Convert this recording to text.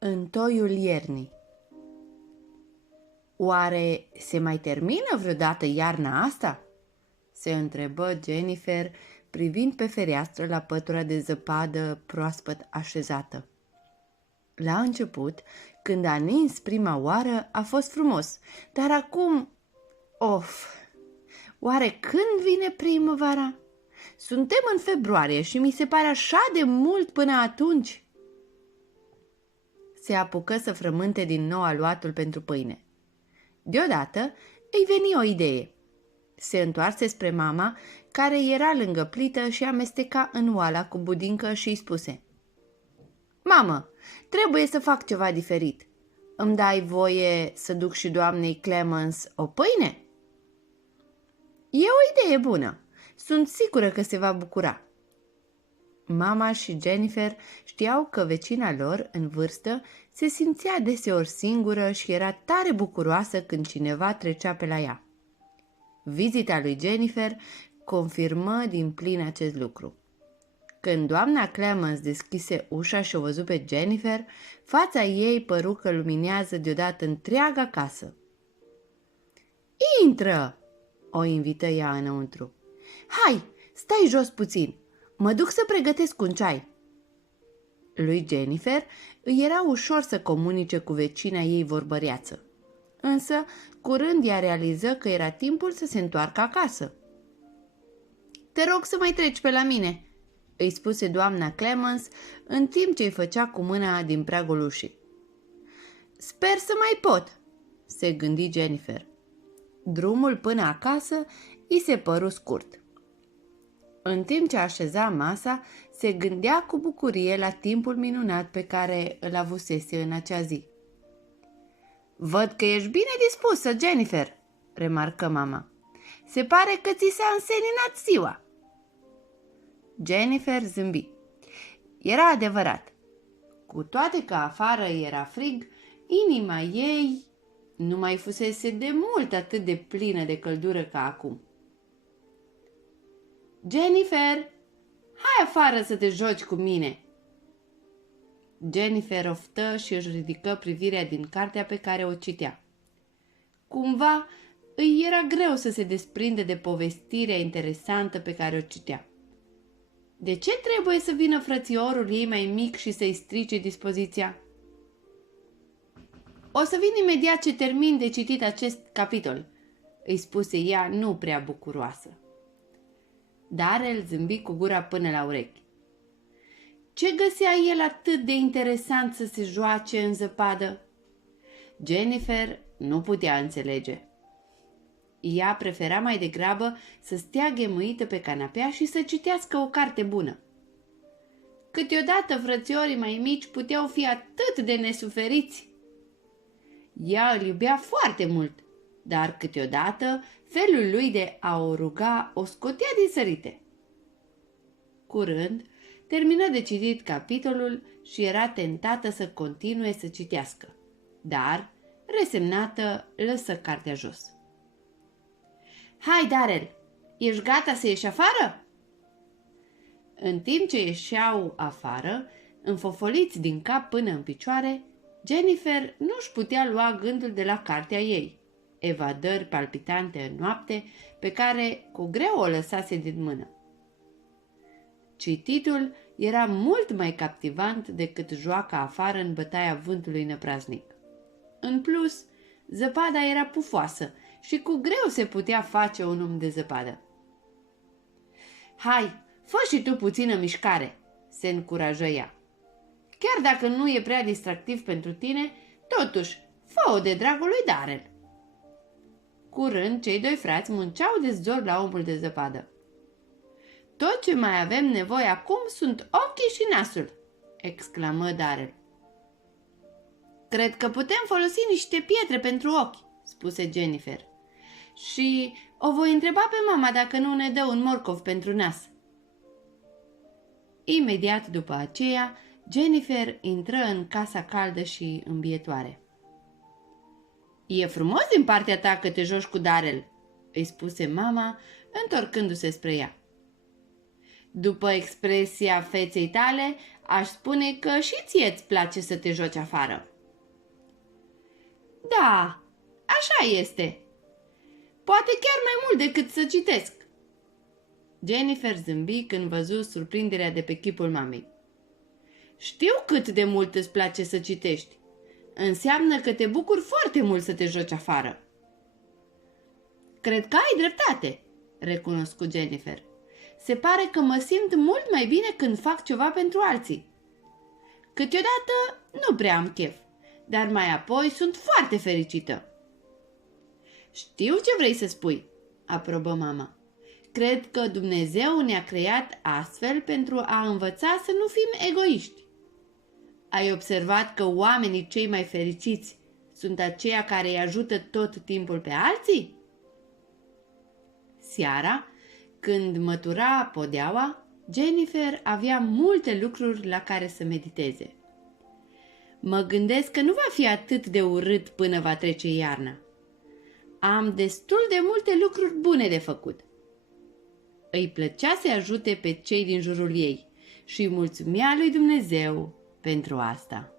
În toiul iernii. Oare se mai termină vreodată iarna asta? Se întrebă Jennifer, privind pe fereastră la pătura de zăpadă proaspăt așezată. La început, când a nins prima oară, a fost frumos, dar acum... Of! Oare când vine primăvara? Suntem în februarie și mi se pare așa de mult până atunci. Se apucă să frământe din nou aluatul pentru pâine. Deodată îi veni o idee. Se întoarse spre mama, care era lângă plită și amesteca în oala cu budincă și îi spuse: Mamă, trebuie să fac ceva diferit. Îmi dai voie să duc și doamnei Clemens o pâine? E o idee bună. Sunt sigură că se va bucura. Mama și Jennifer știau că vecina lor, în vârstă, se simțea deseori singură și era tare bucuroasă când cineva trecea pe la ea. Vizita lui Jennifer confirmă din plin acest lucru. Când doamna Clemens deschise ușa și o văzu pe Jennifer, fața ei păru că luminează deodată întreaga casă. Intră! O invită ea înăuntru. Hai, stai jos puțin! Mă duc să pregătesc un ceai. Lui Jennifer îi era ușor să comunice cu vecina ei vorbăreață. Însă, curând ea realiză că era timpul să se întoarcă acasă. Te rog să mai treci pe la mine, îi spuse doamna Clemens în timp ce îi făcea cu mâna din pragul ușii. Sper să mai pot, se gândi Jennifer. Drumul până acasă îi se păru scurt. În timp ce așeza masa, se gândea cu bucurie la timpul minunat pe care îl avusese în acea zi. Văd că ești bine dispusă, Jennifer, remarcă mama. Se pare că ți s-a înseninat ziua. Jennifer zâmbi. Era adevărat. Cu toate că afară era frig, inima ei nu mai fusese de mult atât de plină de căldură ca acum. Jennifer, hai afară să te joci cu mine! Jennifer oftă și își ridică privirea din cartea pe care o citea. Cumva îi era greu să se desprinde de povestirea interesantă pe care o citea. De ce trebuie să vină frățiorul ei mai mic și să-i strice dispoziția? O să vin imediat ce termin de citit acest capitol, îi spuse ea nu prea bucuroasă. Darrell zâmbi cu gura până la urechi. Ce găsea el atât de interesant să se joace în zăpadă? Jennifer nu putea înțelege. Ea prefera mai degrabă să stea ghemuită pe canapea și să citească o carte bună. Câteodată frățiorii mai mici puteau fi atât de nesuferiți. Ea îl iubea foarte mult, dar câteodată felul lui de a o ruga o scotea din sărite. Curând, termină de citit capitolul și era tentată să continue să citească, dar, resemnată, lăsă cartea jos. Hai, Darrell, ești gata să ieși afară? În timp ce ieșeau afară, înfofoliți din cap până în picioare, Jennifer nu-și putea lua gândul de la cartea ei, evadări palpitante în noapte, pe care cu greu o lăsase din mână. Cititul era mult mai captivant decât joaca afară în bătaia vântului năpraznic. În plus, zăpada era pufoasă și cu greu se putea face un om de zăpadă. Hai, fă și tu puțină mișcare, se încurajă ea. Chiar dacă nu e prea distractiv pentru tine, totuși, fă-o de dragul lui Darrell. Curând, cei doi frați munceau de zor la omul de zăpadă. Tot ce mai avem nevoie acum sunt ochii și nasul, exclamă Darrell. Cred că putem folosi niște pietre pentru ochi, spuse Jennifer. Și o voi întreba pe mama dacă nu ne dă un morcov pentru nas. Imediat după aceea, Jennifer intră în casa caldă și îmbietoare. E frumos din partea ta că te joci cu Darrell, îi spuse mama, întorcându-se spre ea. După expresia feței tale, aș spune că și ție îți place să te joci afară. Da, așa este. Poate chiar mai mult decât să citesc. Jennifer zâmbi când văzu surprinderea de pe chipul mamei. Știu cât de mult îți place să citești. Înseamnă că te bucuri foarte mult să te joci afară. Cred că ai dreptate, recunoscu Jennifer. Se pare că mă simt mult mai bine când fac ceva pentru alții. Câteodată nu prea am chef, dar mai apoi sunt foarte fericită. Știu ce vrei să spui, aprobă mama. Cred că Dumnezeu ne-a creat astfel pentru a învăța să nu fim egoiști. Ai observat că oamenii cei mai fericiți sunt aceia care îi ajută tot timpul pe alții? Seara, când mătura podeaua, Jennifer avea multe lucruri la care să mediteze. Mă gândesc că nu va fi atât de urât până va trece iarna. Am destul de multe lucruri bune de făcut. Îi plăcea să ajute pe cei din jurul ei și mulțumea lui Dumnezeu pentru asta.